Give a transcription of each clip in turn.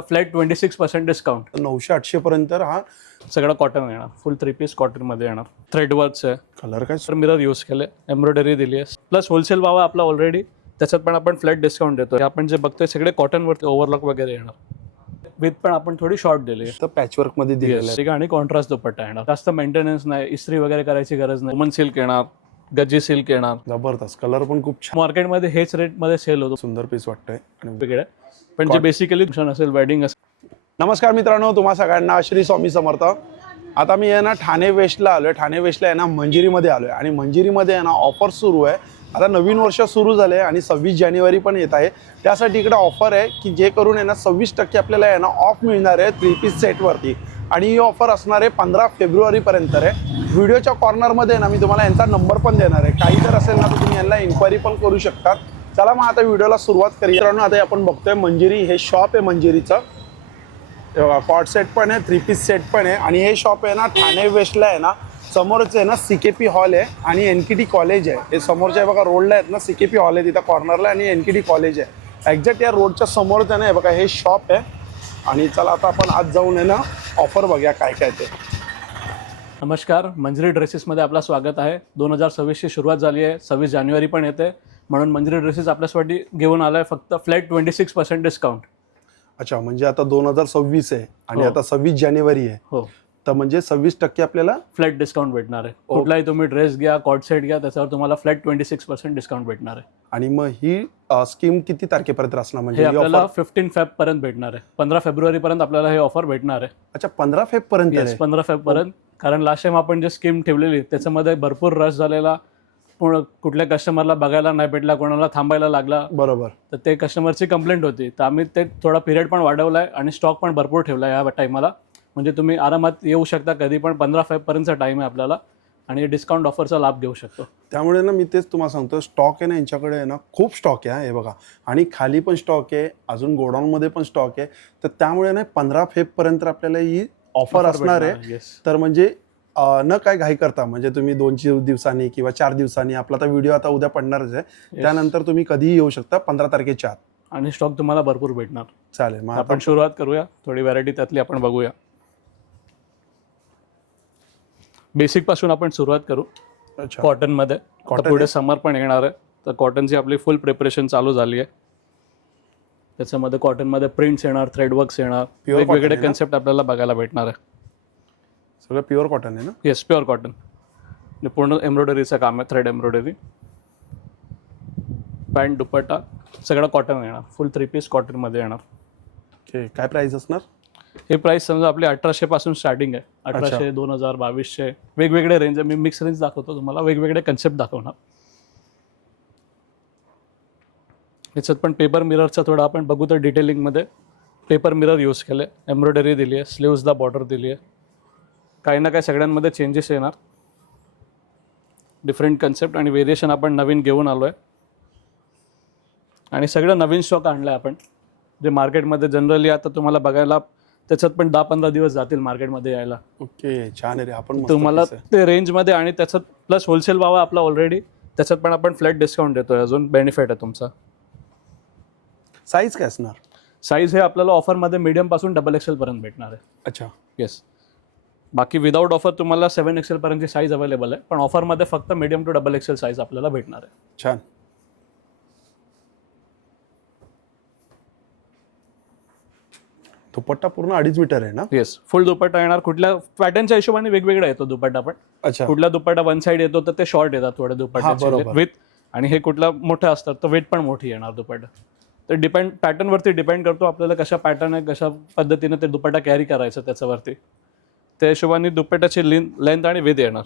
Flat 26% discount. 900-800 पर्यंत हा सगळं कॉटन येणार, फुल 3 पीस कॉटन मध्ये येणार. थ्रेड वर्क्स आहे, कलर काय सर मिरर यूज केले, एम्ब्रॉयडरी दिली आहे, प्लस होलसेल भाव आहे आपला ऑलरेडी. त्याच्यात पण आपण फ्लॅट डिस्काउंट देतो. आपण जे बघतोय सगळे कॉटन वरती ओव्हरलॉक वगैरे येणार. विथ पण आपण थोडी शॉर्ट दिली आहे. तर पॅचवर्क मध्ये दिलेलं आहे. आणि कॉन्ट्रास्ट दुपट्टा येणार. जास्त मेंटेनन्स नाही, इस्त्री वगैरे करायची गरज नाही. वुमन सिल्क येणार, गज्जी सिल्क येणार. जबरदस्त कलर पण खूप छान, मार्केटमध्ये हेच रेट मध्ये सेल होतो. सुंदर पीस वाटतंय आणि वेगळं पण जे बेसिकली फंक्शन असेल, वेडिंग असेल. नमस्कार मित्रांनो, तुम्हा सगळ्यांना श्री स्वामी समर्थ. आता मी आहे ना ठाणे वेस्टला आलोय. ठाणे वेस्टला आहे ना मंजिरीमध्ये आलोय आणि मंजिरीमध्ये आहे ना ऑफर सुरू आहे. आता नवीन वर्ष सुरू झाले आणि 26 जानेवारी पण येत आहे. त्यासाठी इकडे ऑफर आहे की जे करून आहे ना 26% आपल्याला आहे ना ऑफ मिळणार आहे 3 पीस सेटवरती. आणि ही ऑफर असणार आहे 15 फेब्रुवारीपर्यंत आहे. व्हिडिओच्या कॉर्नरमध्ये ना मी तुम्हाला यांचा नंबर पण देणार आहे. काही जर असेल ना तर तुम्ही यांना इन्क्वायरी पण करू शकतात. चला मग आता व्हिडिओला सुरुवात करूया. मित्रांनो, आता आपण बघतोय मंजिरी हे शॉप आहे मंजिरीचं. कॉट सेट पण आहे, 3 पीस सेट पण आहे. आणि हे शॉप आहे ना ठाणे वेस्टला आहे ना. समोरच आहे ना CKP हॉल आहे आणि NKT कॉलेज आहे. हे समोरच्या बघा रोडला आहेत ना CKP हॉल आहे तिथं कॉर्नरला आणि NKT कॉलेज आहे. एक्झॅक्ट या रोडच्या समोरच आहे ना. हे बघा हे शॉप आहे. आणि चला आता आपण आज जाऊन आहे ना ऑफर बघूया काय काय ते. नमस्कार, मंजिरी ड्रेसेसमध्ये आपलं स्वागत आहे. 2026ची सुरुवात झाली आहे, 26 जानेवारी पण येते. म्हणून मंजिरी ड्रेसेस आपल्यासाठी घेऊन आलाय फक्त फ्लॅट 26% डिस्काउंट. अच्छा, म्हणजे आता 2026 आहे आणि हो. आता 26 जानेवारी आहे. हो, तर म्हणजे 26% आपल्याला फ्लॅट डिस्काउंट भेटणार आहे. कुठलाही तुम्ही ड्रेस घ्या, कॉट सेट घ्या, त्याच्यावर तुम्हाला फ्लॅट 26% डिस्काउंट भेटणार आहे. आणि मग ही स्कीम किती तारखेपर्यंत असणार हे म्हणजे ही आपल्याला ऑफर? 15 फेब पर्यंत भेटणार आहे. 15 फेब्रुवारी पर्यंत आपल्याला हे ऑफर भेटणार आहे. अच्छा, 15 फेब पर्यंत आहे. 15 फेब पर्यंत. कारण लास्ट टाइम आपण जे स्कीम ठेवलेली त्याच्यामध्ये भरपूर रश झालेला. कुठल्या कस्टमरला बघायला नाही भेटला, कोणाला थांबायला लागला, बरोबर. तर ते कस्टमरची कंप्लेंट होती. तर आम्ही ते थोडा पिरियड पण वाढवलाय आणि स्टॉक पण भरपूर ठेवला या टाइमला. म्हणजे तुम्ही आरामात येऊ शकता कधी पण. 15 फेब पर्यंतचा टाइम आहे आपल्याला आणि डिस्काउंट ऑफरचा लाभ घेऊ शकतो. त्यामुळे ना मी तेच तुम्हाला सांगतो, स्टॉक आहे ना यांच्याकडे आहे ना खूप स्टॉक आहे. हे बघा, आणि खाली पण स्टॉक आहे, अजून गोडाऊनमध्ये पण स्टॉक आहे. तर त्यामुळे ना 15 फेब पर्यंत आपल्याला ही ऑफर असणार आहे. Yes. तर म्हणजे न काय घाई करता, म्हणजे तुम्ही 2 दिवसांनी किंवा 4 दिवसांनी, आपला तर व्हिडिओ आता उद्या पडणारच आहे. त्यानंतर तुम्ही कधीही येऊ शकता 15 तारखेच्या आत. आणि स्टॉक तुम्हाला भरपूर भेटणार. चालेल, मग आपण सुरुवात करूया. थोडी व्हरायटी त्यातली आपण बघूया. बेसिक पासून आपण सुरुवात करू. अच्छा, कॉटन मध्ये. पुढे समर पण येणार आहे, तर कॉटनची आपली फुल प्रिपरेशन चालू झाली आहे. त्याच्यामध्ये कॉटनमध्ये प्रिंट्स येणार, थ्रेड वर्क्स येणार, वेगवेगळे कन्सेप्ट आपल्याला बघायला भेटणार आहे. सगळं प्युअर कॉटन आहे ना? Yes, pure cotton. पूर्ण एम्ब्रॉयडरीचं काम आहे, थ्रेड एम्ब्रॉयडरी. पॅन्ट दुपट्टा सगळं कॉटन येणार, फुल 3 पीस कॉटनमध्ये येणार. ओके, काय प्राइस असणार? हे प्राइस समजा आपली 1800 पासून स्टार्टिंग आहे. 1800, 2000, 2200 वेगवेगळे रेंज आहे. मी मिक्स रेंज दाखवतो तुम्हाला, वेगवेगळे कन्सेप्ट दाखवणार. याच्यात पण पेपर मिररचा थोडा आपण बघू तर डिटेलिंगमध्ये पेपर मिरर यूज केले, एम्ब्रॉयडरी दिली आहे, स्लीव्सला बॉर्डर दिली आहे. काही ना काही सगळ्यांमध्ये चेंजेस येणार. डिफरंट कन्सेप्ट आणि व्हेरिएशन आपण नवीन घेऊन आलो आहे. आणि सगळं नवीन स्टॉक आणलं आहे आपण, जे मार्केटमध्ये जनरली आता तुम्हाला बघायला त्याच्यात पण 10-15 दिवस जातील मार्केटमध्ये यायला. ओके, छान आहे रे. आपण तुम्हाला ते रेंजमध्ये आणि त्याच्यात प्लस होलसेल भाव आहे आपला ऑलरेडी. त्याच्यात पण आपण फ्लॅट डिस्काउंट देतोय, अजून बेनिफिट आहे तुमचा. साईज काय असणार? साईज हे आपल्याला ऑफरमध्ये मीडियम पासून XXL पर्यंत भेटणार आहे. अच्छा, येस. बाकी विदाऊट ऑफर तुम्हाला 7XL पर्यंतची साईज अवेलेबल आहे, पण ऑफरमध्ये फक्त मीडियम टू XXL साईज आपल्याला भेटणार आहे. छान. दुपट्टा पूर्ण 2.5 मीटर आहे ना? येस, फुल दुपट्टा येणार. कुठल्या पॅटर्नच्या हिशोबाने वेगवेगळा येतो दुपट्टा पण. अच्छा, कुठला दुपट्टा वन साइड येतो तर ते शॉर्ट येतात थोडे दुपट्ट्याचे विथ, आणि हे कुठला मोठं असतात तर वेट पण मोठी येणार दुपट्टा. तर डिपेंड पॅटर्नवरती डिपेंड करतो आपल्याला कशा पॅटर्न आहे, कशा पद्धतीने ते दुपट्टा कॅरी करायचं त्याच्यावरती. त्या हिशोबाने दुपट्ट्याची लेंथ आणि विथ येणार.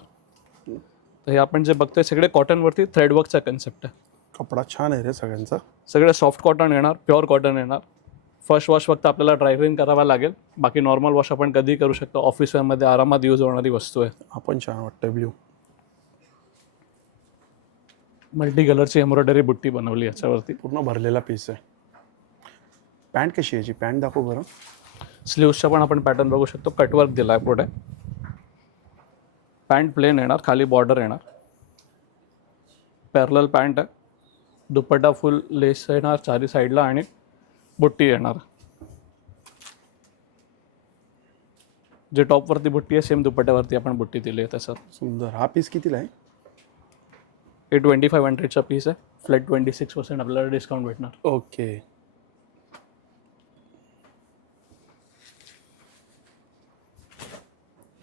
तर हे आपण जे बघतोय सगळे कॉटनवरती थ्रेडवर्कचा कन्सेप्ट आहे. कपडा छान आहे रे सगळ्यांचा. सगळे सॉफ्ट कॉटन येणार, प्युअर कॉटन येणार. फर्स्ट वॉश फक्त आपल्याला ड्रायक्लीन करावा लागेल, बाकी नॉर्मल वॉश आपण कधी करू शकतो. ऑफिस वेअरमध्ये आरामात यूज होणारी वस्तू आहे. आपण छान वाटतं. ब्ल्यू मल्टी कलरची एम्ब्रॉयडरी बुट्टी बनवली याच्यावरती. पूर्ण भरलेला पीस आहे. पॅन्ट कशी याची? पॅन्ट दाखव बरं. स्लीव्सचा पण आपण पॅटर्न बघू शकतो, कटवर्क दिला आहे पुढे. पॅन्ट प्लेन येणार, खाली बॉर्डर येणार, पॅरलल पॅन्ट आहे. दुपट्टा फुल लेस येणार चारी साईडला आणि बुट्टी येणार. जे टॉपवरती बुट्टी आहे सेम दुपट्ट्यावरती आपण बुट्टी दिली आहे त्याच्यात. सुंदर. हा पीस कितीला आहे? हे 2500चा पीस आहे. फ्लॅट 26% आपल्याला डिस्काउंट भेटणार. ओके.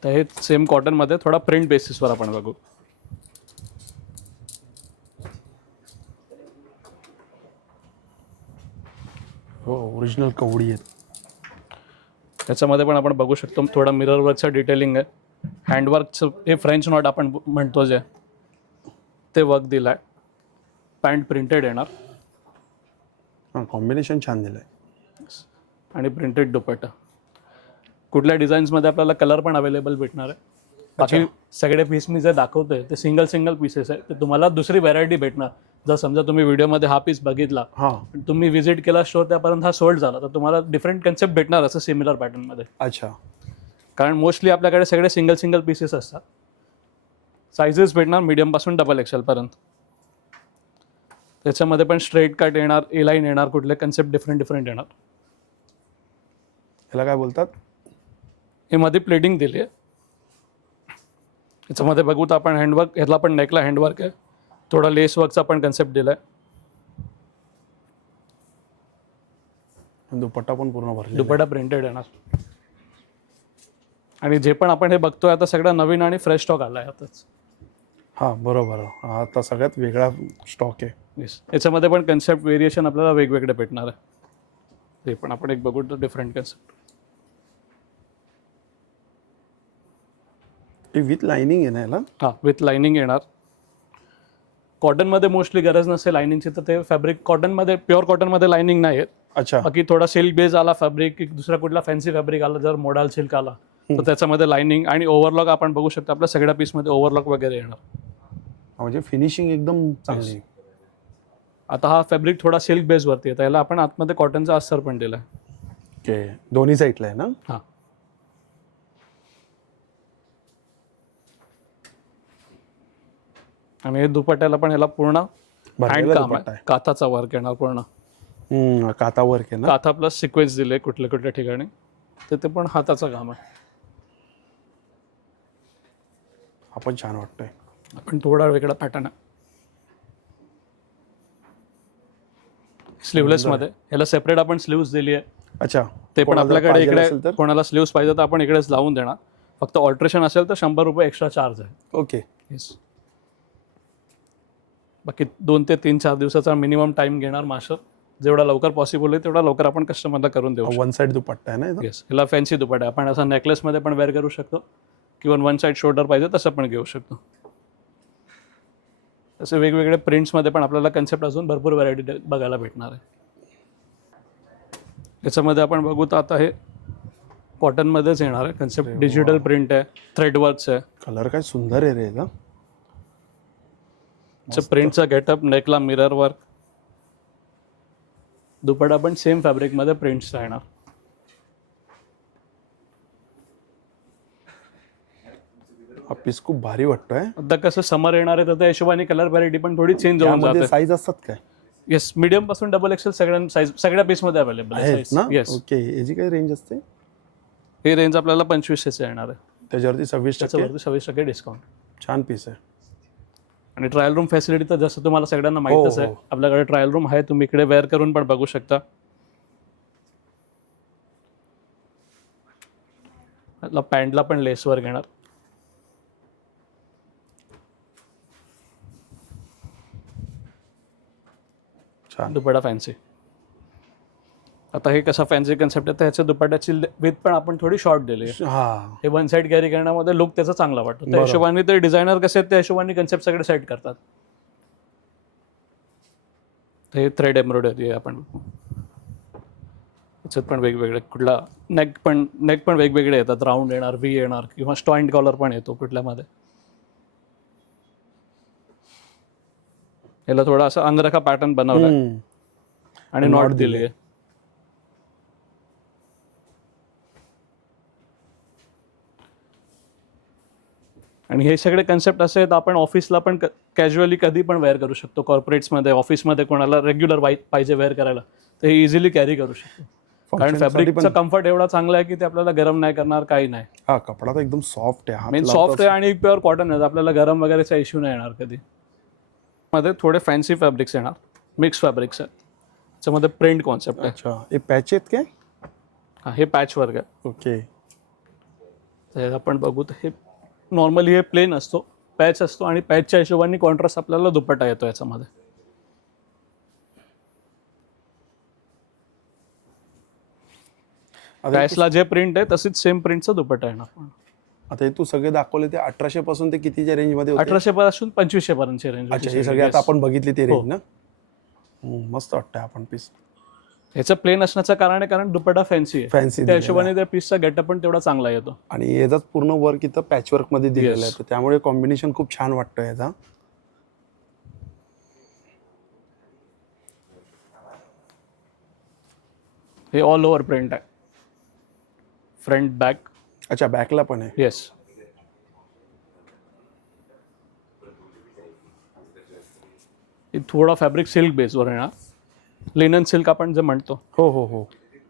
तर हे सेम कॉटनमध्ये थोडा प्रिंट बेसिसवर आपण बघू. हो, ओरिजिनल कवडी आहेत. त्याच्यामध्ये पण आपण बघू शकतो थोडा मिरर वर्कचं डिटेलिंग आहे. हँडवर्कचं हे फ्रेंच नॉट आपण म्हणतो जे ते वर्क दिलं आहे. पॅन्ट प्रिंटेड येणार. हां, कॉम्बिनेशन छान दिलं आहे. आणि प्रिंटेड दुपट्टा. कुठल्या डिझाईन्समध्ये आपल्याला कलर पण अवेलेबल भेटणार आहे. बाकी सगळे पीस मी जे दाखवतोय ते सिंगल पीसेस आहे. ते तुम्हाला दुसरी व्हरायटी भेटणार. जर समजा तुम्ही व्हिडिओमध्ये हा पीस बघितला, तुम्ही व्हिजिट केला स्टोर, त्यापर्यंत हा सोल्ड झाला, तर तुम्हाला डिफरंट कन्सेप्ट भेटणार असं सिमिलर पॅटर्नमध्ये. अच्छा. कारण मोस्टली आपल्याकडे सगळे सिंगल पीसेस असतात. सायझेस भेटणार मीडियमपासून XXL पर्यंत. त्याच्यामध्ये पण स्ट्रेट कट येणार, ए लाईन येणार, कुठले कन्सेप्ट डिफरंट येणार. ह्याला काय बोलतात? हे मध्ये प्लेटिंग दिली आहे. याच्यामध्ये बघू तर आपण हँडवर्क, ह्याला पण नेकला हँडवर्क आहे. थोडा लेस वर्कचा पण कन्सेप्ट दिलाय. दुपट्टा पण पूर्ण भरलेला. दुपट्टा प्रिंटेड येणार. आणि जे पण आपण हे बघतोय आता सगळं नवीन आणि फ्रेश स्टॉक आलाय आताच. हां, बरोबर. हा आता सगळ्यात वेगळा स्टॉक आहे. येस. याच्यामध्ये पण कन्सेप्ट व्हेरिएशन आपल्याला वेगवेगळे भेटणार आहे. ते पण आपण एक बघू तर डिफरंट कन्सेप्ट. विथ लाइनिंग आहे ना याला? हां, विथ लाइनिंग येणार. कॉटनमध्ये मोस्टली गरज नसते लाइनिंगची, तर ते फॅब्रिक कॉटनमध्ये, प्युअर कॉटनमध्ये लाइनिंग नाही आहेत. अच्छा. बाकी थोडा सिल्क बेस आला फॅब्रिक, की दुसरा कुठला फॅन्सी फॅब्रिक आला, जर मोडाल सिल्क आला तर त्याच्यामध्ये लाइनिंग आणि ओव्हरलॉक आपण बघू शकतो. आपल्या सगळ्या पीसमध्ये ओव्हरलॉक वगैरे येणार. म्हणजे फिनिशिंग एकदम चांगली. आता हा फॅब्रिक थोडा सिल्क बेसवरती आहे. त्याला आपण आतमध्ये कॉटनचा अस्तर पण दिलाय. ओके. दोन्ही साईडला आहे ना? हां. आणि हे दुपट्ट्याला पण ह्याला पूर्ण हँड काम आहे. काथाचा वर्क येणार पूर्ण. काथा वर्क आहे ना? काथा प्लस सिक्वेन्स दिले कुठल्या ठिकाणी. तर ते पण हाताचं काम आहे. आपण छान वाटतोय. आपण थोडा वेगळा पॅटर्न आहे. स्लीवलेस मध्ये ह्याला सेपरेट आपण स्लीव्स दिली आहे. अच्छा. ते पण आपल्याकडे इकडे कोणाला स्लीव्स पाहिजे तर आपण इकडेच लावून देणार. फक्त ऑल्ट्रेशन असेल तर ₹100 एक्स्ट्रा चार्ज आहे. ओके. येस. बाकी 2 ते 3-4 दिवसाचा मिनिमम टाइम घेणार मास्टर. जेवढा लवकर पॉसिबल आहे तेवढा लवकर आपण कस्टमरला करून देऊ. वन साइड दुपट्टा आहे ना? येस. ह्याला फॅन्सी दुपट्टा आहे. आपण असं नेकलेसमध्ये पण वेअर करू शकतो किंवा वन साइड शोल्डर पाहिजे तसं पण घेऊ शकतो. तसे वेगवेगळे प्रिंट्समध्ये पण आपल्याला कन्सेप्ट अजून भरपूर व्हरायटी बघायला भेटणार आहे. याच्यामध्ये आपण बघू तर आता हे कॉटनमध्येच येणार आहे कन्सेप्ट. डिजिटल प्रिंट आहे, थ्रेड वर्क्स आहे. कलर काय सुंदर आहे रे. प्रिंटचा गेटअप, नेकला मिरर वर्क. दुपट्टा पण सेम फॅब्रिकमध्ये प्रिंट्सचा येणार. हा पीस खूप भारी वाटतोय. आता कसं समर येणार आहे तर त्या हिशोबाने कलर व्हरायटी पण थोडी चेंज होऊन जाते. साईज असतात काय? येस. मीडियम पासून XXL सगळ्या साईज सगळ्या पीसमध्ये अवेलेबल आहे. येस. ओके. याची काय रेंज असते? ही रेंज आपल्याला 2500 येणार आहे. त्याच्यावरती 26% डिस्काउंट. छान पीस आहे. आणि ट्रायल रूम फॅसिलिटी तर जसं तुम्हाला सगळ्यांना माहितच आहे, आपल्याकडे ट्रायल रूम आहे. तुम्ही इकडे वेअर करून पण बघू शकता. पॅन्टला पण लेसवर घेणार. छान. दुपट्टा फॅन्सी. आता हे कसा फॅन्सी कन्सेप्ट आहे तर ह्याच्या दुपट्ट्याची विथ पण आपण थोडी शॉर्ट दिली आहे. हे वन साइड कॅरी करण्यामध्ये लुक त्याचा चांगला वाटतो. त्या हिशोबाने ते डिझायनर कसे आहेत त्या हिशोबाने कन्सेप्ट सगळे सेट करतात. हे थ्रेड एम्ब्रॉयडरी आहे. आपण याच्यात पण वेगवेगळे कुठला नेक पण वेगवेगळे येतात. राऊंड येणार, व्ही येणार किंवा स्टॉइंट कॉलर पण येतो कुठल्यामध्ये. याला थोडा असा अंगरखा पॅटर्न बनवला आणि नॉट दिली आहे. आणि हे सगळे कन्सेप्ट असे आहेत आपण ऑफिसला पण कॅज्युअली कधी पण वेअर करू शकतो. कॉर्पोरेट्समध्ये, ऑफिसमध्ये कोणाला रेग्युलर पाहिजे वेअर करायला तर हे इझिली कॅरी करू शकतो. कारण फॅब्रिकचा कम्फर्ट एवढा चांगला आहे की ते आपल्याला गरम नाही करणार, काही नाही. हा, कपडा तर एकदम सॉफ्ट आहे, मेन सॉफ्ट आहे आणि प्युअर कॉटन आहे, आपल्याला गरम वगैरेचा इश्यू नाही येणार कधी. मध्ये थोडे फॅन्सी फॅब्रिक्स येणार, मिक्स फॅब्रिक्स आहेत, त्याच्यामध्ये प्रिंट कॉन्सेप्ट आहे. अच्छा, हे पॅच आहेत काय? हा, हे पॅच वर्क आहे. ओके. तर आपण बघू तर हे नॉर्मली हे प्लेन असतो, पॅच असतो आणि पॅचच्या हिशोबाने कॉन्ट्रास्ट आपल्याला दुपट्टा येतो याच्यामध्ये. पॅचला जे प्रिंट आहे तशीच सेम प्रिंटचा दुपट्टा येणार. आता हे तू सगळे दाखवले ते 1800 पासून ते कितीच्या रेंज मध्ये होते? 1800 पासून 2500 पर्यंतची रेंज. अच्छा, हे सगळे आता आपण बघितली ती रेंज ना. मस्त वाटतंय आपण पीस. ह्याचं प्लेन असण्याचं कारण आहे कारण दुपट्टा फॅन्सी आहे, फॅन्सी त्या हिशोबाने त्या पीसचा गेटअप पण तेवढा चांगला येतो. आणि याचाच पूर्ण वर्क इथं पॅच वर्क मध्ये दिलेलं आहे, त्यामुळे कॉम्बिनेशन खूप छान वाटतं याचा. हे ऑल ओव्हर प्रिंट आहे, फ्रंट बॅक. अच्छा, बॅकला पण आहे. येस. थोडा फॅब्रिक सिल्क बेसवर येणार, लिनन सिल्क आपण जे म्हणतो. हो हो हो,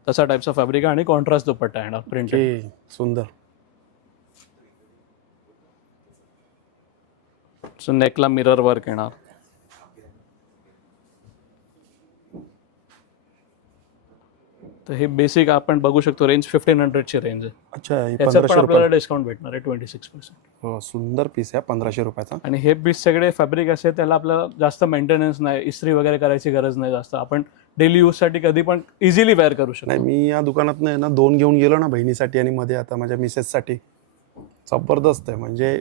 तसा टाईपचा फॅब्रिक आहे आणि कॉन्ट्रास्ट दुपट्टा येणार प्रिंट. सुंदर. सो नेकला मिरर वर्क येणार. तर हे बेसिक आपण बघू शकतो, रेंज 1500 ची रेंज आहे. अच्छा, हे याच्यात पण 1500 आपल्याला डिस्काउंट भेटणार आहे 26%. हो, सुंदर पीस आहे 1500 रुपयाचा. आणि हे पीस सगळे फॅब्रिक असे त्याला आपल्याला जास्त मेंटेनन्स नाही, इस्त्री वगैरे करायची गरज नाही जास्त. आपण डेली यूजसाठी कधी पण इझिली वेअर करू शकतो. नाही, मी या दुकानात ना 2 घेऊन गेलो ना बहिणीसाठी आणि मध्ये आता माझ्या मिसेससाठी. जबरदस्त आहे म्हणजे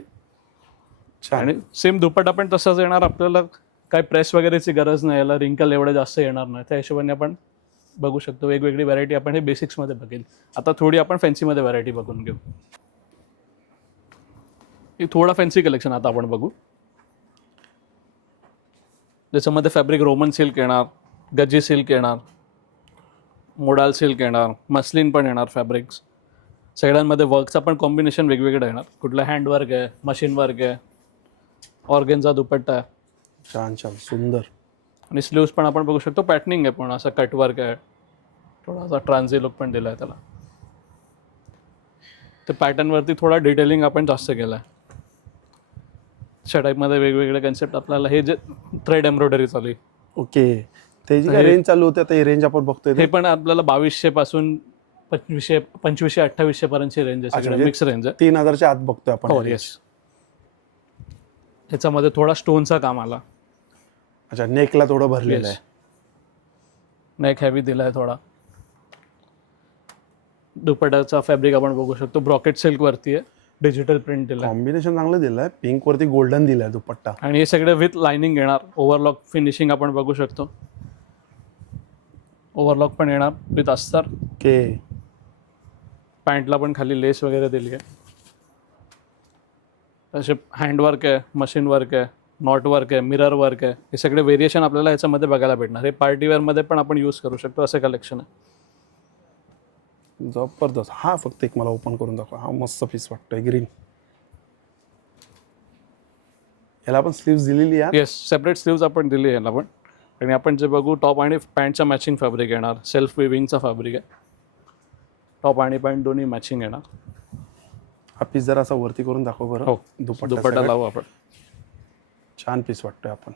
छान. आणि सेम दुपट्टा पण तसाच येणार, आपल्याला काय प्रेस वगैरेची गरज नाही, याला रिंकल एवढे जास्त येणार नाही. त्या हिशोबाने आपण बघू शकतो वेगवेगळी व्हरायटी. आपण हे बेसिक्समध्ये बघेल, आता थोडी आपण फॅन्सीमध्ये व्हरायटी बघून घेऊ. हे थोडा फॅन्सी कलेक्शन आता आपण बघू, ज्याच्यामध्ये फॅब्रिक रोमन सिल्क येणार, गज्जी सिल्क येणार, मोडाल सिल्क येणार, मस्लिन पण येणार. फॅब्रिक्स सगळ्यांमध्ये वर्कचा पण कॉम्बिनेशन वेगवेगळं येणार. कुठलं हँडवर्क आहे, मशीन वर्क आहे, ऑर्गेन्झा दुपट्टा आहे. छान छान सुंदर. आणि स्लीव्स पण आपण बघू शकतो पॅटर्निंग आहे, पण असं कटवर्क आहे, थोडासा ट्रान्झी लुक पण दिला आहे त्याला. ते पॅटर्नवरती थोडा डिटेलिंग आपण जास्त केलं आहे. अशा टाईपमध्ये वेगवेगळे कन्सेप्ट आपल्याला. हे जे थ्रेड एम्ब्रॉयडरी चालू आहे. ओके, ते जी काय रेंज चालू होते आता, हे रेंज आपण बघतोय हे पण आपल्याला 2200 पासून 2500 2800 पर्यंतची रेंज आहे, सगळं मिक्स रेंज आहे. 3000च्या आत बघतोय आपण. हो, येस. ह्याच्यामध्ये थोडा स्टोनचा काम आला. अच्छा, नेकला थोडं भरलेलं आहे. नेक हेवी दिला आहे थोडा. दुपट्टाचा फॅब्रिक आपण बघू शकतो, ब्रॉकेट सिल्क वरती आहे, डिजिटल प्रिंट दिला. कॉम्बिनेशन चांगलं दिलंय, पिंक वरती गोल्डन दिलाय दुपट्टा. आणि हे सगळे विथ लाइनिंग येणार. ओव्हरलॉक फिनिशिंग आपण बघू शकतो, ओव्हरलॉक पण येणार विथ अस्तर. ओके, पॅन्टला पण खाली लेस वगैरे दिली आहे. तसे हँडवर्क आहे, मशीन वर्क आहे, नॉट वर्क आहे, मिरर वर्क आहे. हे सगळे व्हेरिएशन आपल्याला याच्यामध्ये बघायला भेटणार. हे पार्टीवेअरमध्ये पण आपण यूज करू शकतो, असं कलेक्शन आहे. जबरदस्त. हा फक्त एक मला ओपन करून दाखवा. हा मस्त पीस वाटतोय, ग्रीन. याला आपण स्लीव्स दिलेली आहे. येस, सेपरेट स्लीव्स आपण दिली याला पण. आणि आपण जे बघू, टॉप आणि पॅन्टचा मॅचिंग फॅब्रिक येणार, सेल्फ विविंगचा फॅब्रिक आहे. टॉप आणि पॅन्ट दोन्ही मॅचिंग येणार. हा पीस जरा असा वरती करून दाखव बरं. हो, दुपट्टा लावू आपण. छान पीस वाटतोय आपण.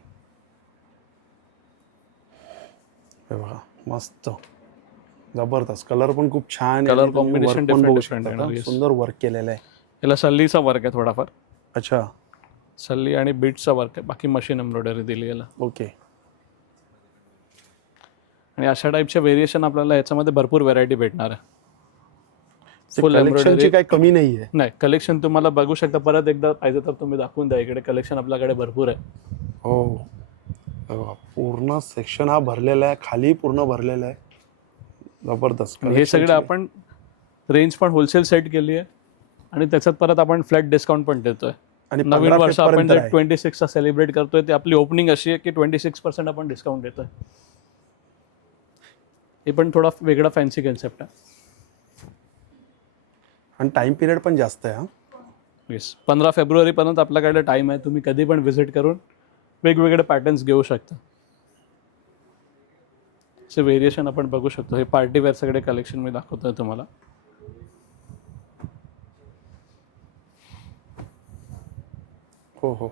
हे बघा, मस्त जबरदस्त. कलर पण खूप छान, कलर कॉम्बिनेशन डिफरंट. सुंदर वर्क केलेलं आहे. याला सल्लीचा वर्क आहे थोडाफार. अच्छा, सल्ली आणि बीट्सचा वर्क आहे, बाकी मशीन एम्ब्रॉयडरी दिली याला. ओके. आणि अशा टाईपच्या व्हेरिएशन आपल्याला याच्यामध्ये भरपूर व्हरायटी भेटणार आहे. फुल एम्ब्रॉयडरी काही कमी नाही आहे. नाही, कलेक्शन तुम्हाला बघू शकता. परत एकदा पाहिजे तर तुम्ही दाखवून द्या, इकडे कलेक्शन आपल्याकडे भरपूर आहे. हो, पूर्ण सेक्शन हा भरलेला आहे, खाली पूर्ण भरलेला आहे. जबरदस्त. हे सगळं आपण रेंज पण होलसेल सेट केली आहे आणि त्याच्यात परत आपण फ्लॅट डिस्काउंट पण देतोय. आणि नवीन वर्ष आपण जे 26चा सेलिब्रेट करतोय, ते आपली ओपनिंग अशी आहे की 26% आपण डिस्काउंट देतोय. हे पण थोडा वेगळा फॅन्सी कन्सेप्ट आहे. आणि टाइम पिरियड पण जास्त आहे. येस, 15 फेब्रुवारीपर्यंत आपल्याकडे टाईम आहे. तुम्ही कधी पण व्हिजिट करून वेगवेगळे पॅटर्न्स घेऊ शकता. चे व्हेरिएशन आपण बघू शकतो. हे पार्टीवेअर सगळे कलेक्शन मी दाखवतोय तुम्हाला. हो हो,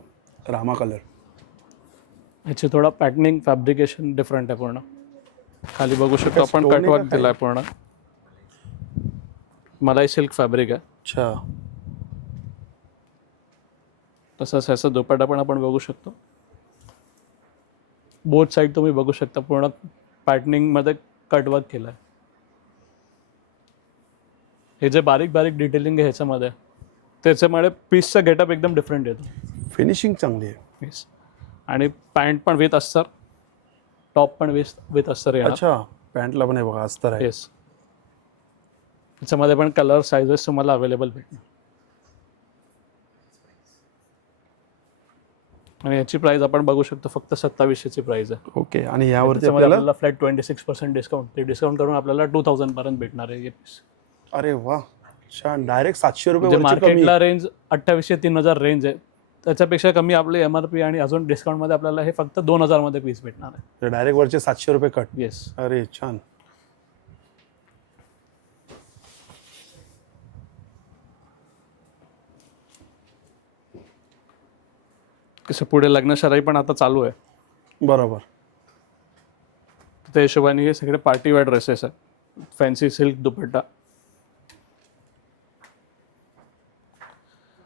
रामा कलर. ह्याचे थोडा पॅटर्निंग फॅब्रिकेशन डिफरंट आहे पूर्ण. खाली बघू शकतो आपण stone आहे कटवर्क का काय? दिलाय पूर्ण. मलाई सिल्क फॅब्रिक आहे. अच्छा. तसंच ह्याचा दुपट्टा पण आपण बघू शकतो. बोथ साईड तुम्ही बघू शकता पूर्ण पॅटर्निंगमध्ये कटवर्क केलं आहे. हे जे बारीक बारीक डिटेलिंग आहे ह्याच्यामध्ये त्याच्यामुळे पीसचा गेटअप एकदम डिफरंट येतो. फिनिशिंग चांगली आहे. पीस आणि पॅन्ट पण विथ अस्तर, टॉप पण विथ अस्तर येणार. अच्छा, पॅन्टला पण आहे बघा अस्तर आहे. येस. त्याच्यामध्ये पण कलर सायझेस तुम्हाला अवेलेबल भेटणार. आणि याची प्राइस आपण बघू शकतो फक्त 2700ची प्राइस आहे. ओके. आणि यावरती आपल्याला आपल्याला फ्लॅट 26% डिस्काउंट, ते डिस्काउंट करून आपल्याला 2000 पर्यंत भेटणार आहे हे पीस. अरे वा, छान. डायरेक्ट 700 रुपये म्हणजे वरची कमी. मार्केटला रेंज 2800-3000 रेंज आहे. त्याच्यापेक्षा कमी आपले MRP आणि अजून डिस्काउंटमध्ये आपल्याला हे फक्त 2000 मध्ये पीस भेटणार आहे. डायरेक्ट वरचे 700 रुपये कट. येस. अरे छान. कसं पुढे लग्नशराई पण आता चालू आहे. बरोबर. त्या हिशोबाने हे सगळे पार्टीवेअर ड्रेसेस आहेत. फॅन्सी सिल्क दुपट्टा.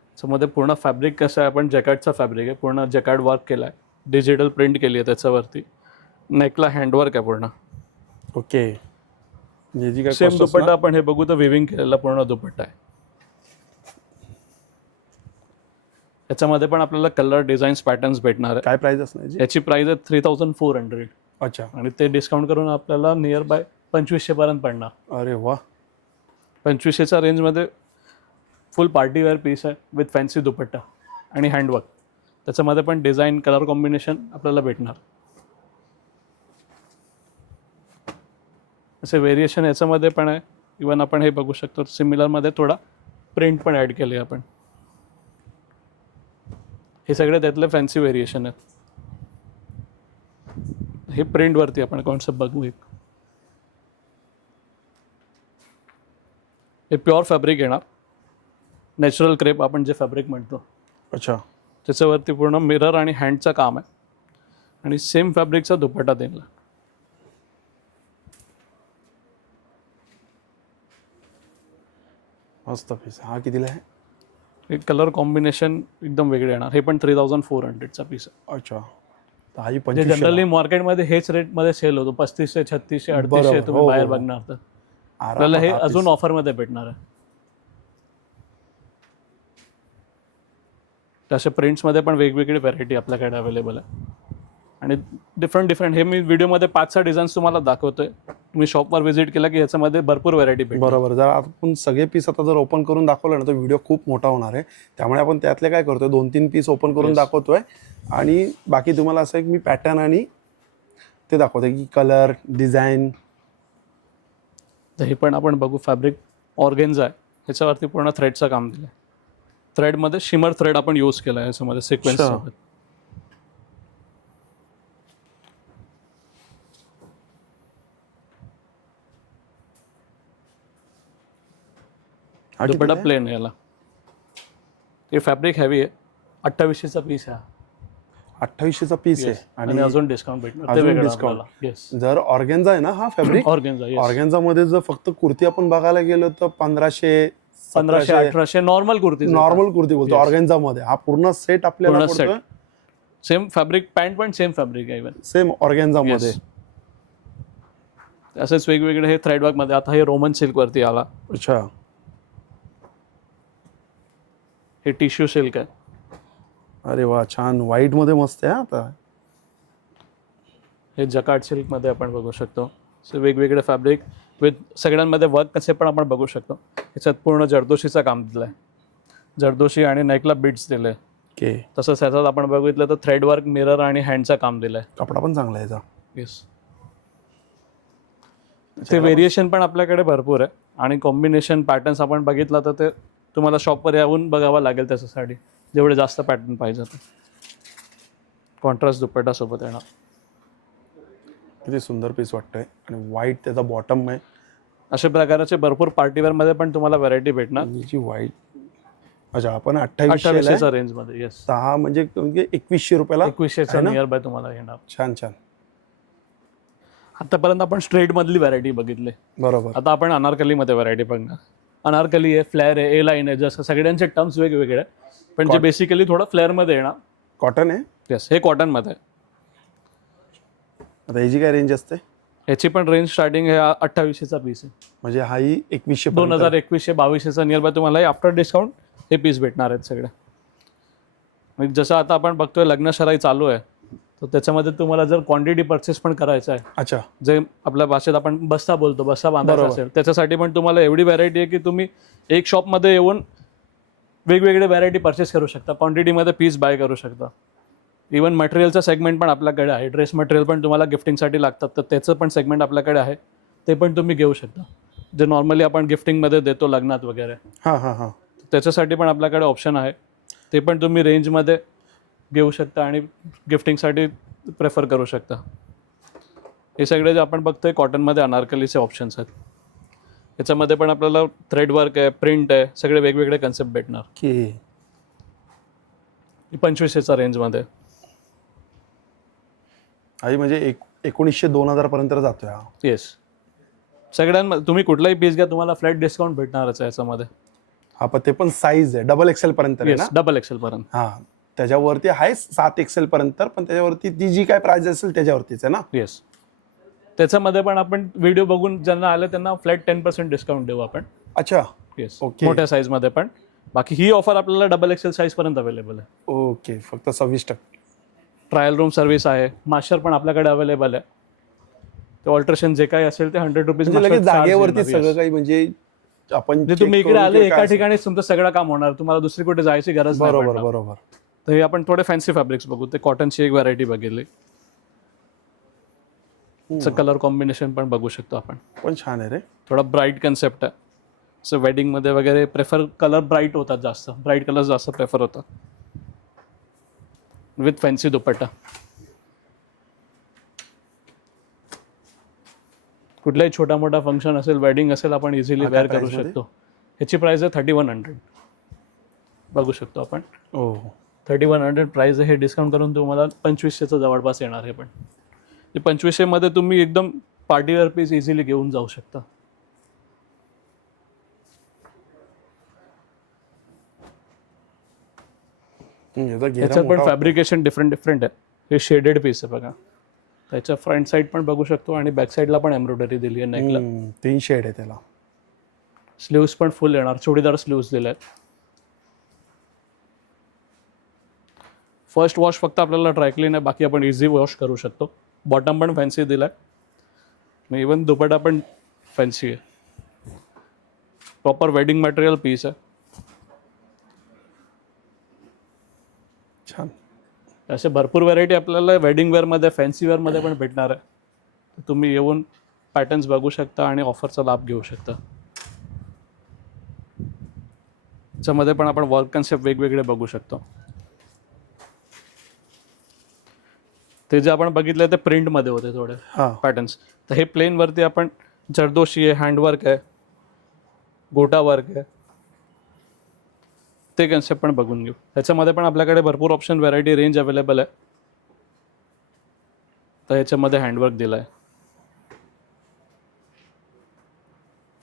त्याच्यामध्ये पूर्ण फॅब्रिक कसं आहे, आपण जॅकेटचा फॅब्रिक आहे, पूर्ण जॅकेट वर्क केला आहे, डिजिटल प्रिंट केली आहे त्याच्यावरती. नेकला हँडवर्क आहे पूर्ण. ओके. जी काय सेम दुपट्टा आपण हे बघू तर विविंग केलेला पूर्ण दुपट्टा आहे. याच्यामध्ये पण आपल्याला कलर डिझाईन्स पॅटर्न्स भेटणार आहे. काय प्राइस असणार याची? याची प्राइस आहे 3400. अच्छा. आणि ते डिस्काउंट करून आपल्याला नियर बाय 2500 पर्यंत पडणार. अरे वा. 2500च्या रेंजमध्ये फुल पार्टीवेअर पीस आहे विथ फॅन्सी दुपट्टा आणि हँडवर्क. त्याच्यामध्ये पण डिझाईन कलर कॉम्बिनेशन आपल्याला भेटणार. असे व्हेरिएशन याच्यामध्ये पण आहे. इवन आपण हे बघू शकतो सिमिलरमध्ये थोडा प्रिंट पण ॲड केले आपण. हे सगळे त्यातले फॅन्सी व्हेरिएशन आहेत. हे प्रिंटवरती आपण कॉन्सेप्ट बघू. एक हे प्युअर फॅब्रिक येणार. नॅचरल क्रेप आपण जे फॅब्रिक म्हणतो. अच्छा. त्याच्यावरती पूर्ण मिरर आणि हँडचं काम आहे आणि सेम फॅब्रिकचा दुपट्टा दिला. मस्त पीस. हा कितीला आहे? हे कलर कॉम्बिनेशन एकदम वेगळे येणार. हे पण 3400चा पीस आहे. अच्छा. तर हा 2500. जनरली मार्केटमध्ये हेच रेटमध्ये सेल होतो. 3500, 3600, 3800 बरोबर. तुम्ही हो, बाहेर हो. बघणार तर आपल्याला आरामात हे हा अजून piece. ऑफरमध्ये भेटणार आहे. तशा प्रिंट्समध्ये पण वेगवेगळी व्हरायटी आपल्याकडे अवेलेबल आहे आणि डिफरंट हे मी व्हिडिओमध्ये 5-6 डिझाईन्स तुम्हाला दाखवतोय. तुम्ही शॉपवर व्हिजिट केला की याच्यामध्ये भरपूर व्हरायटी भेटेल. बरोबर. जर आपण सगळे पीस आता जर ओपन करून दाखवलं ना तर व्हिडिओ खूप मोठा होणार आहे. त्यामुळे आपण त्यातले काय करतोय 2-3 पीस ओपन करून दाखवतोय आणि बाकी तुम्हाला असं एक मी पॅटर्न आणि ते दाखवतोय की कलर डिझाईन. तर हे पण आपण बघू. फॅब्रिक ऑर्गेन्झा आहे. ह्याच्यावरती पूर्ण थ्रेडचं काम दिलं आहे. थ्रेडमध्ये शिमर थ्रेड आपण यूज केला आहे याच्यामध्ये सिक्वेन्स सोबत. दुपट्टा प्लेन आहे याला. हे फॅब्रिक हेवी आहे. 2800चा पीस आहे. 2800चा पीस आहे आणि अजून डिस्काउंट भेटणार. अजून डिस्काउंट. येस. जर ऑर्गेन्झा आहे ना हा फॅब्रिक, ऑर्गेन्झा. ऑर्गेन्झा मध्ये जर फक्त कुर्ती आपण बघायला गेलो तर 1500, 1500-1800 नॉर्मल कुर्ती. नॉर्मल कुर्ती बोलतो ऑर्गेन्झा मध्ये. हा पूर्ण सेट आपल्याला पूर्ण सेट. पडतोय. सेम फॅब्रिक, पॅन्ट पण सेम फॅब्रिक आहे इवन. सेम ऑर्गेन्झा मध्ये. असेच वेगवेगळे हे थ्रेडवर्क मध्ये. आता हे रोमन सिल्क वरती आला. अच्छा. हे टिश्यू सिल्क आहे. अरे वा, छान. व्हाईट मध्ये मस्त आहे. आता हे जकार्ड सिल्क मध्ये आपण बघू शकतो. वेगवेगळे फॅब्रिक विथ सगळ्यांमध्ये वर्क कसे पण आपण बघू शकतो. याच्यात पूर्ण जरदोशीचं काम दिलंय. जरदोशी आणि नेकला बीड्स दिले. ओके. तसंच ह्याच्यात आपण बघितलं तर थ्रेडवर्क, मिरर आणि हँडचं काम दिलंय. कपडा पण चांगला आहे याचा. येस. ते व्हेरिएशन पण आपल्याकडे भरपूर आहे आणि कॉम्बिनेशन पॅटर्न्स आपण बघितलं तर ते तुम्हाला शॉपवर येऊन बघावं लागेल त्याच्यासाठी. जेवढे जास्त पॅटर्न पाहिजे तर कॉन्ट्रास्ट दुपट्टा सोबत येणार. किती सुंदर पीस वाटतंय आणि व्हाईट त्याचा बॉटम आहे. अशा प्रकारचे भरपूर पार्टीवेअर मध्ये पण तुम्हाला व्हरायटी भेटणार. जी व्हाईट, अच्छा आपण 2800 2800 रेंज मध्ये. येस, 6 म्हणजे 2100 रुपयाला 2100 नियर बाय तुम्हाला येणार. छान छान. आतापर्यंत आपण स्ट्रेट मधली व्हरायटी बघितली. बरोबर. आता आपण अनारकली मध्ये व्हरायटी बघणार. अनारकली आहे, फ्लेअर आहे, ए लाईन आहे, जसं सगळ्यांचे टर्म्स वेगवेगळे आहे, पण जे बेसिकली थोडं फ्लेअर मध्ये येणार. कॉटन आहे. येस, हे कॉटन मध्ये आहे. आता याची काय रेंज असते? याची पण रेंज स्टार्टिंग आहे 2800चा पीस आहे. म्हणजे हाही 2100 2021 2200 नियर बाय तुम्हाला आफ्टर डिस्काउंट हे पीस भेटणार आहेत सगळे. म्हणजे जसं आता आपण बघतोय लग्नशराई चालू आहे, तर त्याच्यामध्ये तुम्हाला जर क्वांटिटी परचेस पण करायचं आहे, अच्छा, जे आपल्या भाषेत आपण बस्ता बोलतो, बस्ता बांधायचा असेल, त्याच्यासाठी पण तुम्हाला एवढी व्हरायटी आहे की तुम्ही एक शॉपमध्ये येऊन वेगवेगळे व्हरायटी परचेस करू शकता, क्वांटिटीमध्ये पीस बाय करू शकता. इवन मटेरियलचं सेगमेंट पण आपल्याकडे आहे. ड्रेस मटेरियल पण तुम्हाला गिफ्टिंगसाठी लागतात, तर त्याचं पण सेगमेंट आपल्याकडे आहे, ते पण तुम्ही घेऊ शकता. जे नॉर्मली आपण गिफ्टिंगमध्ये देतो लग्नात वगैरे, हां हां हां, त्याच्यासाठी पण आपल्याकडे ऑप्शन आहे. ते पण तुम्ही रेंजमध्ये घेऊ शकता आणि गिफ्टिंगसाठी प्रेफर करू शकता. हे सगळे जे आपण बघतोय कॉटनमध्ये अनारकलीचे ऑप्शन्स आहेत. याच्यामध्ये पण आपल्याला थ्रेड वर्क आहे, प्रिंट आहे, सगळे वेगवेगळे कन्सेप्ट भेटणार. की 2500चा रेंजमध्ये. आई म्हणजे 1900-2000 पर्यंत जातोय हा. येस, सगळ्यांमध्ये तुम्ही कुठलाही पीस घ्या तुम्हाला फ्लॅट डिस्काउंट भेटणारच आहे याच्यामध्ये. हा, पण ते पण साईज आहे डबल एक्सेल पर्यंत आहे ना? येस, डबल एक्सेल पर्यंत. हा, त्याच्यावरती आहे 7 एक्सेल पर्यंत, पण त्याच्यावरती ती जी काय प्राइस असेल त्याच्यावरतीच आहे ना? येस, त्याच्यामध्ये पण आपण व्हिडिओ बघून ज्यांना आले त्यांना फ्लॅट 10% डिस्काउंट देऊ आपण. अच्छा, येस, ओके. मोठ्या साईजमध्ये पण. बाकी ही ऑफर आपल्याला डबल एक्सेल साईज पर्यंत अवेलेबल आहे. ओके, फक्त 26%. ट्रायल रूम सर्व्हिस आहे. मास्टर पण आपल्याकडे अवेलेबल आहे. ते ऑल्ट्रेशन जे काही असेल ते 100 रुपीज लगेच जागेवरती सगळं काही, म्हणजे आपण तुम्ही इकडे आले एका ठिकाणी तुमचं सगळं काम होणार, तुम्हाला दुसरी कुठे जायची गरज नाही. बरोबर बरोबर. तर हे आपण थोडे फॅन्सी फॅब्रिक्स बघू. ते कॉटनची एक व्हरायटी बघितली. कलर कॉम्बिनेशन पण बघू शकतो आपण. पण छान आहे रे. थोडा ब्राईट कन्सेप्ट आहे. असं वेडिंगमध्ये वगैरे प्रेफर कलर ब्राईट होतात, जास्त ब्राईट कलर जास्त प्रेफर होतात. विथ फॅन्सी दुपट्टा. कुठलाही छोटा मोठा फंक्शन असेल, वेडिंग असेल, आपण इझिली वेअर करू शकतो. ह्याची प्राइस आहे 3100. बघू शकतो आपण. 3100 प्राइस आहे. हे डिस्काउंट करून तुम्हाला 2500चं जवळपास येणार आहे. पण 2500 मध्ये तुम्ही एकदम पार्टीवेअर पीस इझिली घेऊन जाऊ शकता. याच्यात पण फॅब्रिकेशन डिफरंट आहे. हे शेडेड पीस आहे बघा. त्याच्या फ्रंट साईड पण बघू शकतो आणि बॅक साईडला पण एम्ब्रॉयडरी दिली आहे नेकला. 3 शेड आहे त्याला. स्लीव्स पण फुल येणार, चुडीदार स्लीव्स दिले आहेत. फर्स्ट वॉश फक्त आपल्याला ड्रायक्लीन आहे, बाकी आपण इझी वॉश करू शकतो. बॉटम पण फॅन्सी दिलाय. इवन दुपट्टा पण फॅन्सी आहे. प्रॉपर वेडिंग मटेरियल पीस आहे. छान. असे भरपूर व्हरायटी आपल्याला वेडिंग वेअरमध्ये, फॅन्सी वेअरमध्ये पण भेटणार आहे. तुम्ही येऊन पॅटर्न्स बघू शकता आणि ऑफरचा लाभ घेऊ शकता. त्याच्यामध्ये पण आपण वर्क कन्सेप्ट वेगवेगळे बघू शकतो. ते जे आपण बघितले ते प्रिंटमध्ये होते थोडे पॅटर्न्स. तर हे प्लेनवरती आपण जरदोशी आहे, हँडवर्क आहे, गोटा वर्क आहे, ते कन्सेप्ट पण बघून घेऊ. त्याच्यामध्ये पण आपल्याकडे भरपूर ऑप्शन, व्हरायटी, रेंज अवेलेबल आहे. तर ह्याच्यामध्ये हँडवर्क दिला आहे.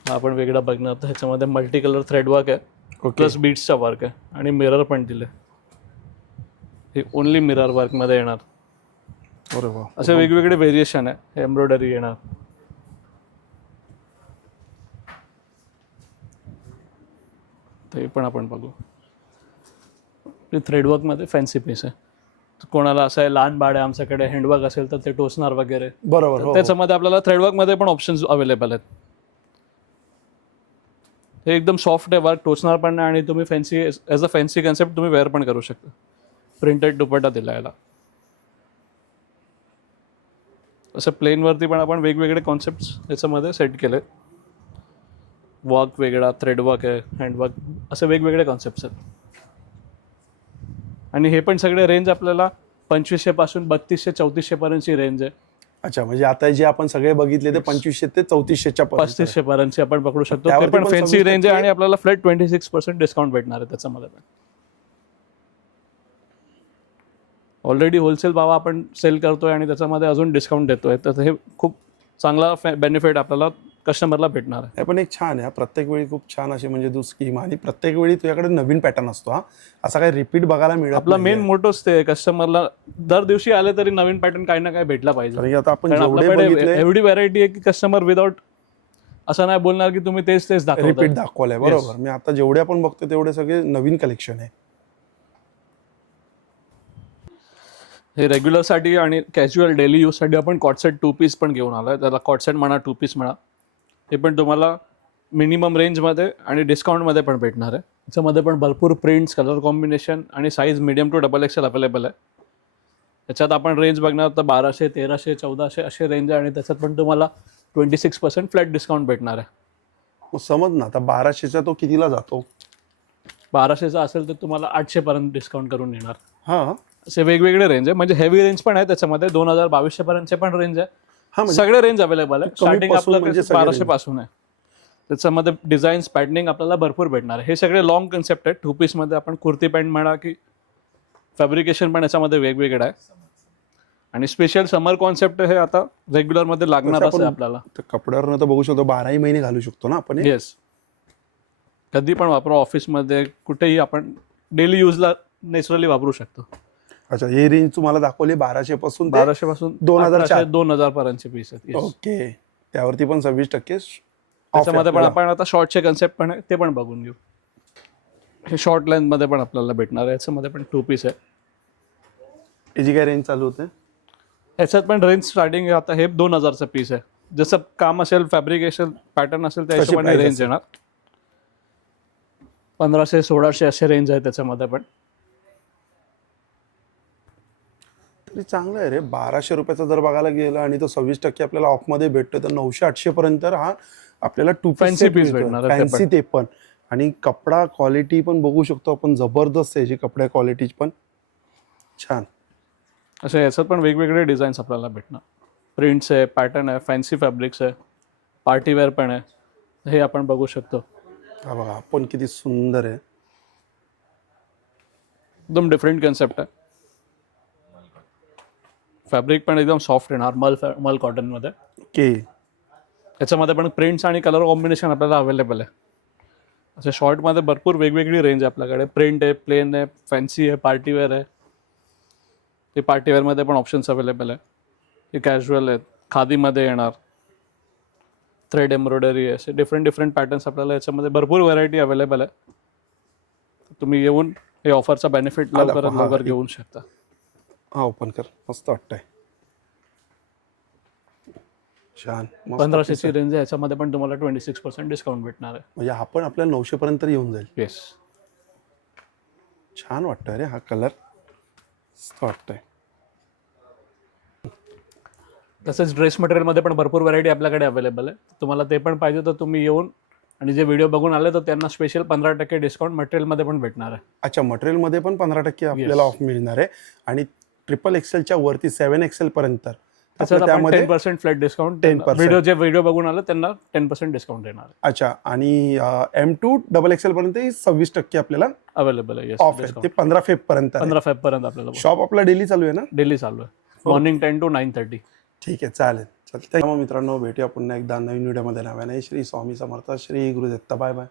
हा आपण वेगळा बघणार. तर ह्याच्यामध्ये मल्टी कलर थ्रेड वर्क आहे, प्लस बीट्सचा वर्क आहे आणि मिरर पण दिले. हे ओनली मिरर वर्कमध्ये येणार. असे वेगवेगळे व्हेरिएशन आहे. एम्ब्रॉयडरी येणार. ते पण आपण बघू. थ्रेडवर्कमध्ये फॅन्सी पीस आहे. कोणाला असं आहे लहान बाळ आहे आमच्याकडे, हँडवर्क असेल तर ते टोचणार वगैरे. बरोबर. त्याच्यामध्ये आपल्याला थ्रेडवर्कमध्ये पण ऑप्शन्स अवेलेबल आहेत. हे एकदम सॉफ्ट आहे वर्क, टोचणार पण नाही आणि तुम्ही fancy as a fancy concept तुम्ही वेअर पण करू शकता. प्रिंटेड दुपट्टा दिला याला. असं प्लेनवरती पण आपण वेगवेगळे कॉन्सेप्ट्स याच्यामध्ये सेट केले. वर्क वेगळा, थ्रेडवर्क आहे, हँडवर्क, असे वेगवेगळे कॉन्सेप्ट्स आहेत. आणि हे पण सगळे रेंज आपल्याला 2500 पासून 3200-3400 पर्यंतची रेंज आहे. अच्छा, म्हणजे आता जे आपण सगळे बघितले ते 2500 ते 3400च्या 3500 पर्यंतचे आपण पकडू शकतो. ते त्यावरती पण पण फॅन्सी 26% रेंज आहे आणि आपल्याला फ्लॅट 26% डिस्काउंट भेटणार आहे त्याच्यामध्ये पण. ऑलरेडी होलसेल भाव आपण सेल करतोय आणि त्याच्यामध्ये अजून डिस्काउंट देतोय, तर हे खूप चांगला बेनिफिट आपल्याला कस्टमरला भेटणार आहे. हे पण एक छान आहे. प्रत्येक वेळी खूप छान अशी म्हणजे तू स्कीम आणि प्रत्येक वेळी तुझ्याकडे नवीन पॅटर्न असतो. हा असा काही रिपीट बघायला मिळत आपला नाहीये. मेन मोटोच ते कस्टमरला दर दिवशी आले तरी नवीन पॅटर्न काही ना काही भेटला पाहिजे. कारण की आता आपण कारण जेवढे आपल्याकडे बघितले एवढी व्हरायटी आहे की कस्टमर विदाउट असं नाही बोलणार की तुम्ही तेच दाखवता. रिपीट दाखवलंय. बरोबर. मी आता जेवढे आपण बघतो तेवढे सगळे नवीन कलेक्शन आहे. हे रेग्युलर साठी आणि कॅज्युअल डेली यूज साठी आपण कॉटसेट 2 पीस पण घेऊन आलोय. त्याला कॉटसेट म्हणा 2 पीस म्हणा, हे पण तुम्हाला मिनिमम रेंजमध्ये आणि डिस्काउंटमध्ये पण भेटणार आहे. त्याच्यामध्ये पण भरपूर प्रिंट्स, कलर कॉम्बिनेशन आणि size medium to XXL available आहे. त्याच्यात आपण रेंज बघणार तर 1200, 1300, 1400 असे रेंज आहे आणि त्याच्यात पण तुम्हाला 26% फ्लॅट डिस्काउंट भेटणार आहे. मग समज ना आता 1200चा तो कितीला जातो? 1200चा असेल तर तुम्हाला 800 पर्यंत डिस्काउंट करून येणार. हा, असे वेगवेगळे रेंज आहे, म्हणजे हेवी रेंज पण आहे त्याच्यामध्ये. 2200 पर्यंतचे पण रेंज आहे. हा म्हणजे सगळे रेंज अवेलेबल आहे. स्टार्टिंग आपलं म्हणजे सगळे 1200 पासून आहे. त्याच्यामध्ये डिझाईन्स, पॅटर्निंग आपल्याला भरपूर भेटणार आहे. हे सगळे लॉंग कन्सेप्ट आहे. 2 पीसमध्ये आपण कुर्ती पॅन्ट म्हणा की फॅब्रिकेशन पण याच्यामध्ये वेगवेगळं आहे. आणि स्पेशल समर कॉन्सेप्ट हे आता रेग्युलरमध्ये लागणार आहे आपल्याला. कपड्यावर तर बघू शकतो 12ही महिने घालू शकतो ना आपण. येस, कधी पण वापरू. ऑफिसमध्ये कुठेही आपण डेली यूजला नॅचरली वापरू शकतो. अच्छा, ही रेंज तुम्हाला दाखवली 1200 पासून 1200 पासून 2000 पर्यंतचे पीस आहेत. ओके, त्यावरती पण 26% त्याच्यामध्ये पण आपण आता शॉर्टचे कन्सेप्ट पण आहे, ते पण बघून घेऊ. हे शॉर्ट लेंथ मध्ये पण आपल्याला भेटणार आहे. याच्यामध्ये पण 2 पीस आहे. याची काय रेंज चालू होते? याच्यात पण रेंज स्टार्टिंग आता हे 2000चं पीस आहे. जसं काम असेल, फॅब्रिकेशन पॅटर्न असेल त्या हिशोबाने रेंज येणार. 1500, 1600 असे रेंज आहे त्याच्यामध्ये पण. तरी चांगलं आहे रे. 1200 रुपयाचा जर बघायला गेलं आणि तो 26% आपल्याला ऑफमध्ये भेटतो तर 900-800 पर्यंत हा आपल्याला 2 फॅन्सी पीस भेटणार आहे. फॅन्सी ते पण. आणि कपडा क्वालिटी पण बघू शकतो आपण, जबरदस्त आहे याची कपड्या क्वालिटी पण छान. असे याच्यात पण वेगवेगळे डिझाईन्स आपल्याला भेटणार. प्रिंट्स आहे, पॅटर्न आहे, फॅन्सी फॅब्रिक्स आहे, पार्टीवेअर पण आहे. हे आपण बघू शकतो. हा बघा, आपण किती सुंदर आहे. एकदम डिफरंट कन्सेप्ट आहे. फॅब्रिक पण एकदम सॉफ्ट येणार, मल कॉटनमध्ये. ओके, याच्यामध्ये पण प्रिंट्स आणि कलर कॉम्बिनेशन आपल्याला अवेलेबल आहे. असे शॉर्टमध्ये भरपूर वेगवेगळी रेंज आहे आपल्याकडे. प्रिंट आहे, प्लेन आहे, फॅन्सी आहे, पार्टीवेअर आहे. ते पार्टीवेअरमध्ये पण ऑप्शन्स अवेलेबल आहे. हे कॅज्युअल आहेत, खादीमध्ये येणार, थ्रेड एम्ब्रॉयडरी आहे. असे डिफरंट पॅटर्न्स आपल्याला याच्यामध्ये भरपूर व्हरायटी अवेलेबल आहे. तुम्ही येऊन हे ऑफरचा बेनिफिट लवकरात लवकर घेऊ शकता. हा, ओपन कर. मस्त वाटतंय, छान. 1500ची रेंज आहे. याच्यामध्ये पण तुम्हाला 26% डिस्काउंट भेटणार आहे. म्हणजे हा पण आपल्याला 900 पर्यंत येऊन जाईल. येस, छान वाटतंय रे हा कलर, मस्त वाटतंय. तसेच ड्रेस मटेरियलमध्ये पण भरपूर व्हरायटी आपल्याकडे अवेलेबल आहे. तुम्हाला ते पण पाहिजे तर तुम्ही येऊन आणि जे व्हिडिओ बघून आले तर त्यांना स्पेशल 15% डिस्काउंट मटेरियलमध्ये पण भेटणार आहे. अच्छा, मटेरियलमध्ये पण 15% आपल्याला ऑफ मिळणार आहे. आणि XXLच्या वरती 7XL पर्यंत त्यामध्ये 10% फ्लॅट डिस्काउंट. 10% जे व्हिडिओ बघून आले त्यांना 10% डिस्काउंट देणार आहे. अच्छा, आणि M2 XXL पर्यंत 26% आपल्याला अवेलेबल आहे. ऑफ आहे. ते 15 फेब पर्यंत. 15 फेब पर्यंत आपल्याला. शॉप आपला डेली चालू आहे ना? डेली चालू आहे, मॉर्निंग 10 to 9:30. ठीक आहे, चालेल. चल, मित्रांनो, भेटूया पुन्हा एकदा नवीन व्हिडिओमध्ये. नव्याने श्री स्वामी समर्थ, श्री गुरुदत्त. Bye bye.